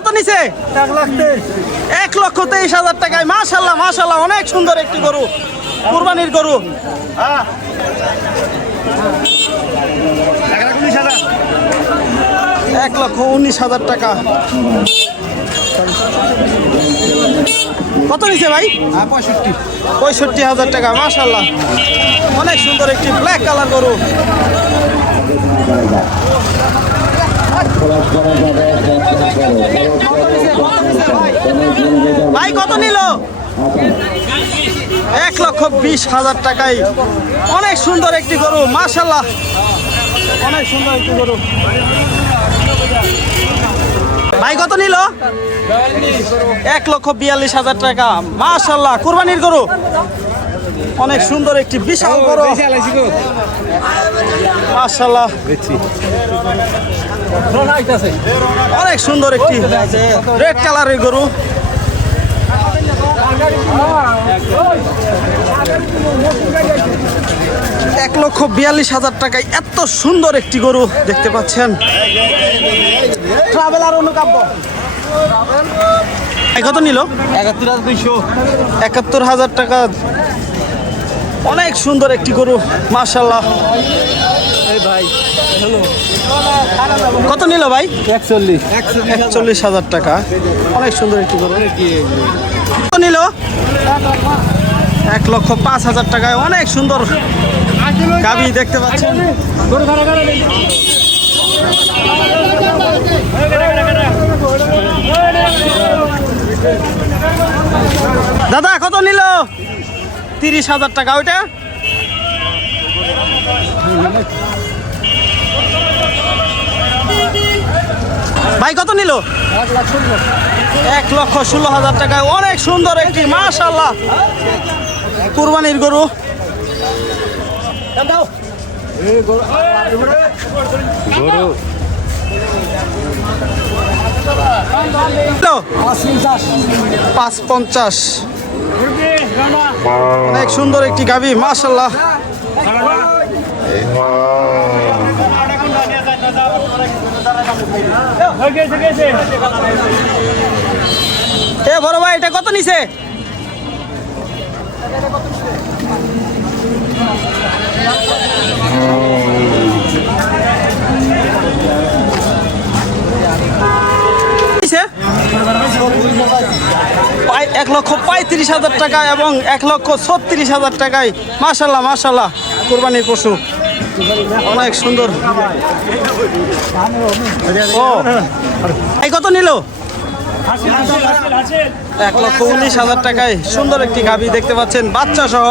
কত নিছে? এক লক্ষ তেইশ হাজার টাকায়। মাশাল্লাহ মাশাল্লাহ অনেক সুন্দর একটি গরু কুরবানির গরু। এক লক্ষ উনিশ হাজার টাকা। কত নিছে ভাই? পঁয়ষট্টি। পঁয়ষট্টি হাজার টাকা মাশাল্লাহ। অনেক সুন্দর একটি ব্ল্যাক কালার গরু। ভাই কত নিল? এক লক্ষ বিশ হাজার টাকায়। অনেক সুন্দর একটি গরু মাশাল্লাহ অনেক সুন্দর একটি গরু। ভাই কত নিল? এক লক্ষ বিয়াল্লিশ হাজার টাকা। মাশাল্লাহ কুরবানির গরু। অনেক সুন্দর একটি বিশাল গরু। মাশাল্লাহ অনেক সুন্দর একটি রেড কালারের গরু। এক লক্ষ বিয়াল্লিশ হাজার টাকায় এত সুন্দর একটি গরু দেখতে পাচ্ছেন। ট্রাভেলার অনুকাব্য। কত নিল? একাত্তর হাজার দুইশো। একাত্তর হাজার টাকা অনেক সুন্দর একটি গরু মার্শাল্লাহ ভাই কত নিল ভাই? একচল্লিশ। একচল্লিশ হাজার টাকা। অনেক সুন্দর একটি গরু। কত নিল? এক লক্ষ পাঁচ হাজার টাকায় অনেক সুন্দর গাবি দেখতে পাচ্ছেন। দাদা কত নিল? তিরিশ হাজার টাকা ওইটা? ভাই কত নিল? এক লক্ষ ষোলো হাজার টাকায়। অনেক সুন্দর একটি মাশাল্লাহ কুরবানির গরু। গরু? পাঁচ পঞ্চাশ। অনেক সুন্দর একটি গাবি মাশাল্লাহ এ বড় ভাই এটা কত নিছে নিছে? এক লক্ষ পঁয়ত্রিশ হাজার টাকা এবং এক লক্ষ ছত্রিশ হাজার টাকায় মাশাল্লাহ মাশাল্লাহ কোরবানির পশু। অনেক সুন্দর। ও, এই কত নিল? এক লক্ষ উনিশ হাজার টাকায় সুন্দর একটি গাভি দেখতে পাচ্ছেন, বাচ্চা সহ।